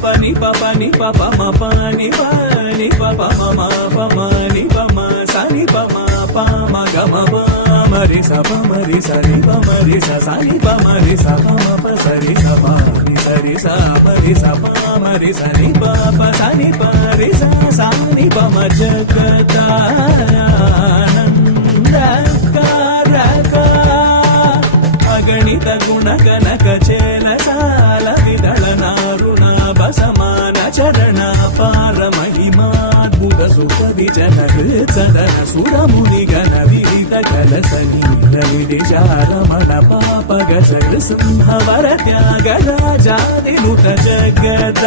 pani pa ma pani pa ma ni pa ma sa ni pa ma ga ma pa ri sa ni pa sa ni pa ri sa pa sa ri sa pa ri sa pa ri sa ni pa sa ni pa ri sa ni pa ma jagatanandaka ಅಗಣಿತ ಗುಣಗನಕ ಚೇಲ ಸಾಲ ವಿದಳ ನಾರುಣ ಬಸಮಾನ ಚರಣ ಪಾರ ಮಹಿಮಾದ್ಭುತ ಸುಖ ವಿಜನ ಸದನ ಸುರ ಮುನಿಗನ ವಿರಿತ ಕಲಸ ನೀರ ವಿದಿಶಾರಮಣ ಪಾಪ ಗಜ ಸಿಂಹವರ ತ್ಯಾಗ ರಾಜಾದಿನುತ ಜಗದ